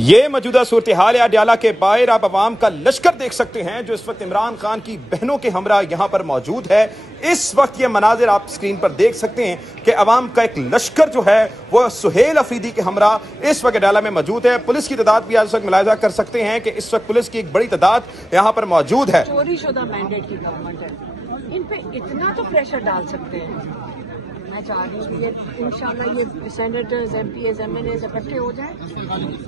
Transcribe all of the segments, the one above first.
یہ موجودہ صورتحال اڈیالہ کے باہر آپ عوام کا لشکر دیکھ سکتے ہیں جو اس وقت عمران خان کی بہنوں کے ہمراہ یہاں پر موجود ہے۔ اس وقت یہ مناظر آپ سکرین پر دیکھ سکتے ہیں کہ عوام کا ایک لشکر جو ہے وہ سہیل افریدی کے ہمراہ اس وقت اڈیالہ میں موجود ہے۔ پولیس کی تعداد بھی آج اس وقت ملاحظہ کر سکتے ہیں کہ اس وقت پولیس کی ایک بڑی تعداد یہاں پر موجود ہے۔ چوری شدہ مینڈیٹ کی گورنمنٹ ہے، ان پہ اتنا تو پریشر ڈال سکتے ہیں۔ میں چاہ رہی ہوں کہ انشاءاللہ یہ سینیٹرز، ایم پی ایز، ایم ایل ایز اکٹھے ہو جائیں،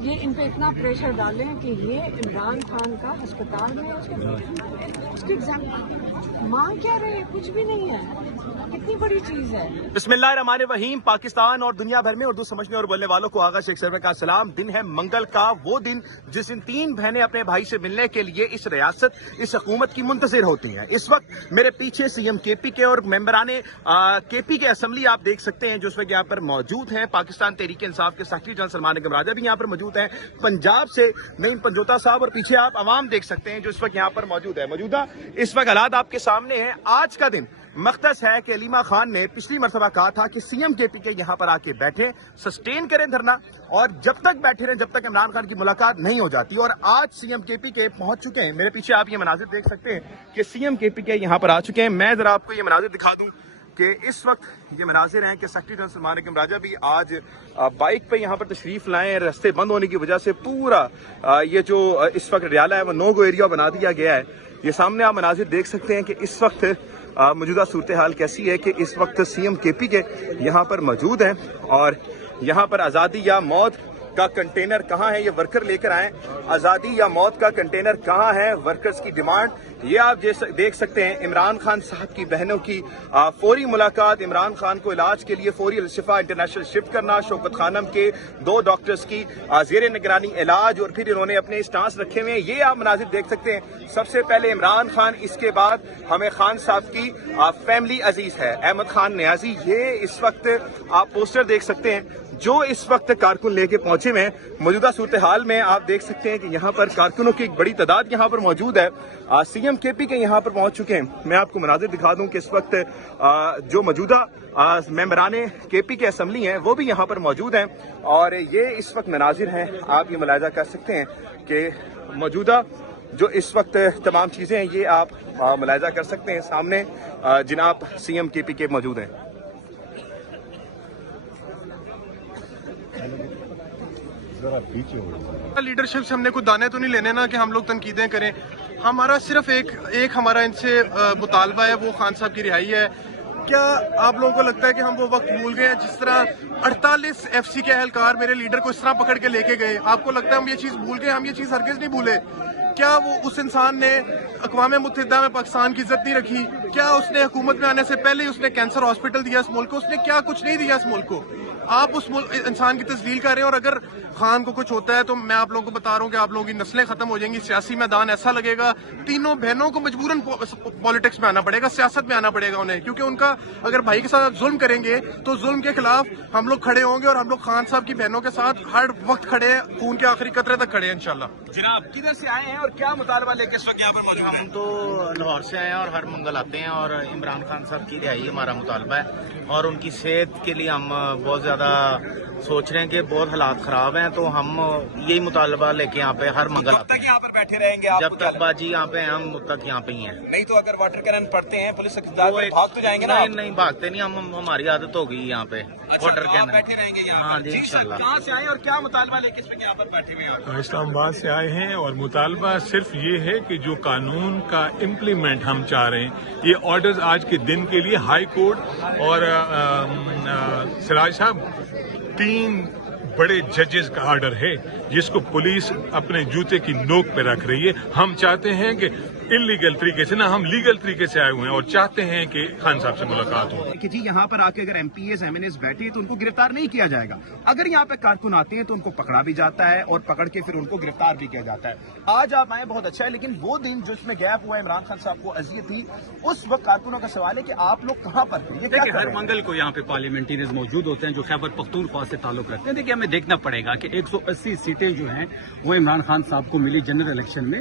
یہ ان پہ اتنا پریشر ڈالیں کہ یہ عمران خان کا ہسپتال میں اس کی ایگزام مانگ کیا رہے ہیں، کچھ بھی نہیں ہے، کتنی بڑی چیز ہے۔ بسم اللہ الرحمن الرحیم۔ پاکستان اور دنیا بھر میں اردو سمجھنے اور بولنے والوں کو آغا شیخ سرور کا سلام۔ دن ہے منگل کا، وہ دن جس دن تین بہنیں اپنے بھائی سے ملنے کے لیے اس ریاست، اس حکومت کی منتظر ہوتی ہیں۔ اس وقت میرے پیچھے سی ایم کے پی کے اور ممبران کے پی کے اسمبلی آپ دیکھ سکتے ہیں جو اس وقت یہاں پر موجود ہیں۔ پاکستان تحریک انصاف کے سیکرٹری جنرل سلمان اکرم راجہ بھی یہاں پر موجود ہیں، پنجاب سے نعیم پنجوتا صاحب، اور پیچھے آپ عوام دیکھ سکتے ہیں جو اس وقت یہاں پر موجود ہے۔ موجودہ اس وقت حالات آپ کے سامنے ہیں۔ آج کا دن مختص ہے کہ علیمہ خان نے پچھلی مرتبہ کہا تھا کہ سی ایم کے پی کے یہاں پر آ کے بیٹھے، سسٹین کریں دھرنا، اور جب تک بیٹھے رہیں جب تک عمران خان کی ملاقات نہیں ہو جاتی۔ اور آج سی ایم کے پی کے پہنچ چکے ہیں۔ میرے پیچھے آپ یہ مناظر دیکھ سکتے ہیں کہ سی ایم کے پی کے یہاں پر آ چکے ہیں۔ میں ذرا آپ کو یہ مناظر دکھا دوں کہ اس وقت یہ مناظر ہیں کہ سیکرٹری جنرل سلمان اکرم راجہ بھی آج بائک پہ یہاں پر تشریف لائے ہیں۔ رستے بند ہونے کی وجہ سے پورا یہ جو اس وقت اڈیالہ ہے وہ نو گو ایریا بنا دیا گیا ہے۔ یہ سامنے آپ مناظر دیکھ سکتے ہیں کہ اس وقت موجودہ صورتحال کیسی ہے کہ اس وقت سی ایم کے پی کے یہاں پر موجود ہیں، اور یہاں پر آزادی یا موت کا کنٹینر کہاں ہے، یہ ورکر لے کر آئیں۔ آزادی یا موت کا کنٹینر کہاں ہے، ورکرز کی ڈیمانڈ یہ آپ دیکھ سکتے ہیں۔ عمران خان صاحب کی بہنوں کی فوری ملاقات، عمران خان کو علاج کے لیے فوری الشفا انٹرنیشنل شفٹ کرنا، شوکت خانم کے 2 ڈاکٹرز کی زیر نگرانی علاج، اور پھر انہوں نے اپنے اسٹانس رکھے ہوئے ہیں۔ یہ آپ مناظر دیکھ سکتے ہیں۔ سب سے پہلے عمران خان، اس کے بعد ہمیں خان صاحب کی فیملی عزیز ہے احمد خان نیازی۔ یہ اس وقت آپ پوسٹر دیکھ سکتے ہیں جو اس وقت کارکن لے کے پہنچے ہوئے ہیں۔ موجودہ صورتحال میں آپ دیکھ سکتے ہیں کہ یہاں پر کارکنوں کی ایک بڑی تعداد یہاں پر موجود ہے۔ سی ایم کے پی کے یہاں پر پہنچ چکے ہیں۔ میں آپ کو مناظر دکھا دوں کہ اس وقت جو موجودہ ممبران کے پی کے اسمبلی ہیں وہ بھی یہاں پر موجود ہیں، اور یہ اس وقت مناظر ہیں۔ آپ یہ ملاحظہ کر سکتے ہیں کہ موجودہ جو اس وقت تمام چیزیں ہیں یہ آپ ملاحظہ کر سکتے ہیں۔ سامنے جناب سی ایم کے پی کے موجود ہیں۔ لیڈرشپ سے ہم نے کوئی دانے تو نہیں لینے نا کہ ہم لوگ تنقیدیں کریں۔ ہمارا صرف ایک ہمارا ان سے مطالبہ ہے، وہ خان صاحب کی رہائی ہے۔ کیا آپ لوگوں کو لگتا ہے کہ ہم وہ وقت بھول گئے ہیں جس طرح 48 ایف سی کے اہلکار میرے لیڈر کو اس طرح پکڑ کے لے کے گئے؟ آپ کو لگتا ہے ہم یہ چیز بھول گئے؟ ہم یہ چیز ہرگز نہیں بھولے۔ کیا وہ اس انسان نے اقوام متحدہ میں پاکستان کی عزت نہیں رکھی؟ کیا اس نے حکومت میں آنے سے پہلے اس نے کینسر ہاسپٹل دیا اس ملک کو؟ اس نے کیا کچھ نہیں دیا اس ملک کو؟ آپ اس انسان کی تذلیل کر رہے ہیں، اور اگر خان کو کچھ ہوتا ہے تو میں آپ لوگوں کو بتا رہا ہوں کہ آپ لوگوں کی نسلیں ختم ہو جائیں گی، سیاسی میدان ایسا لگے گا، تینوں بہنوں کو مجبوراً پالیٹکس میں آنا پڑے گا، سیاست میں آنا پڑے گا انہیں، کیونکہ ان کا اگر بھائی کے ساتھ ظلم کریں گے تو ظلم کے خلاف ہم لوگ کھڑے ہوں گے، اور ہم لوگ خان صاحب کی بہنوں کے ساتھ ہر وقت کھڑے ہیں، خون کے آخری قطرے تک کھڑے ہیں انشاءاللہ۔ جناب کدھر سے آئے ہیں اور کیا مطالبہ لے کے اس وقت یہاں پر؟ ہم تو لاہور سے آئے ہیں اور ہر منگل آتے ہیں، اور عمران خان صاحب کی رہائی ہمارا مطالبہ ہے، اور ان کی صحت کے لیے ہم بہت زیادہ سوچ رہے ہیں کہ بہت حالات خراب ہیں، تو ہم یہی مطالبہ لے کے یہاں پہ ہر منگل آتے ہیں۔ یہاں پر بیٹھے رہیں گے جب تک باجی یہاں پہ ہم اب تک یہاں پہ ہی ہیں۔ نہیں تو اگر واٹر کینن پڑتے ہیں پولیس بھاگ تو جائیں گے نا؟ نہیں بھاگتے نہیں، ہماری عادت ہو گئی یہاں پہ واٹر کینن۔ بیٹھے رہیں گے ہاں جی انشاءاللہ۔ کہاں سے آئے اور کیا مطالبہ لے کے اس وقت یہاں پر بیٹھے ہوئے ہیں؟ اسلام آباد سے آئے ہیں، اور مطالبہ صرف یہ ہے کہ جو قانون کا امپلیمنٹ ہم چاہ رہے ہیں، یہ آرڈرز آج کے دن کے لیے ہائی کورٹ اور سراج صاحب 3 بڑے ججز کا آرڈر ہے جس کو پولیس اپنے جوتے کی نوک پہ رکھ رہی ہے۔ ہم چاہتے ہیں کہ انلیگل طریقے سے نہ، ہم لیگل طریقے سے آئے ہوئے ہیں اور چاہتے ہیں کہ خان صاحب سے ملاقات ہو کہ جی یہاں پر آ کے اگر M P as MNAs بیٹھے تو ان کو گرفتار نہیں کیا جائے گا، اگر یہاں پہ کارکن آتے ہیں تو ان کو پکڑا بھی جاتا ہے اور پکڑ کے پھر ان کو گرفتار بھی کیا جاتا ہے۔ آج آپ آئے بہت اچھا ہے، لیکن وہ دن جس میں گیپ ہوا عمران خان صاحب کو اذیت تھی، اس وقت کارکنوں کا سوال ہے کہ آپ لوگ کہاں پر تھے؟ دیکھیے ہر منگل کو یہاں پہ پارلیمنٹیرینز موجود ہوتے ہیں جو خیبر پختونخوا سے تعلق رکھتے ہیں۔ دیکھیے ہمیں دیکھنا پڑے گا کہ 180 سیٹیں جو ہیں وہ عمران خان صاحب کو ملی جنرل الیکشن میں،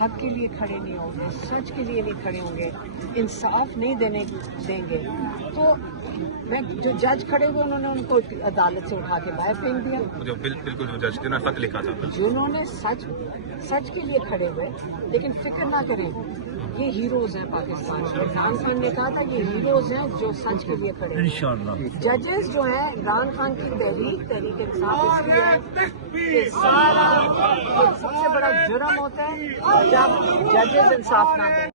حق کے لیے کھڑے نہیں ہوں گے، سچ کے لیے نہیں کھڑے ہوں گے، انصاف نہیں دیں گے، تو میں جو جج کھڑے ہوئے انہوں نے ان کو عدالت سے اٹھا کے باہر پھینک دیا. بالکل جو جج نے خط لکھا تھا جنہوں نے سچ کے لیے کھڑے ہوئے، لیکن فکر نہ کریں، یہ ہیروز ہیں پاکستان کے. عمران خان نے کہا تھا یہ ہیروز ہیں جو سچ کے لیے کھڑے ہیں. ججز جو ہیں عمران خان کی تحریک انصاف اس لیے ہے کہ سب سے بڑا جرم ہوتا ہے جب ججز انصاف نہ دیں.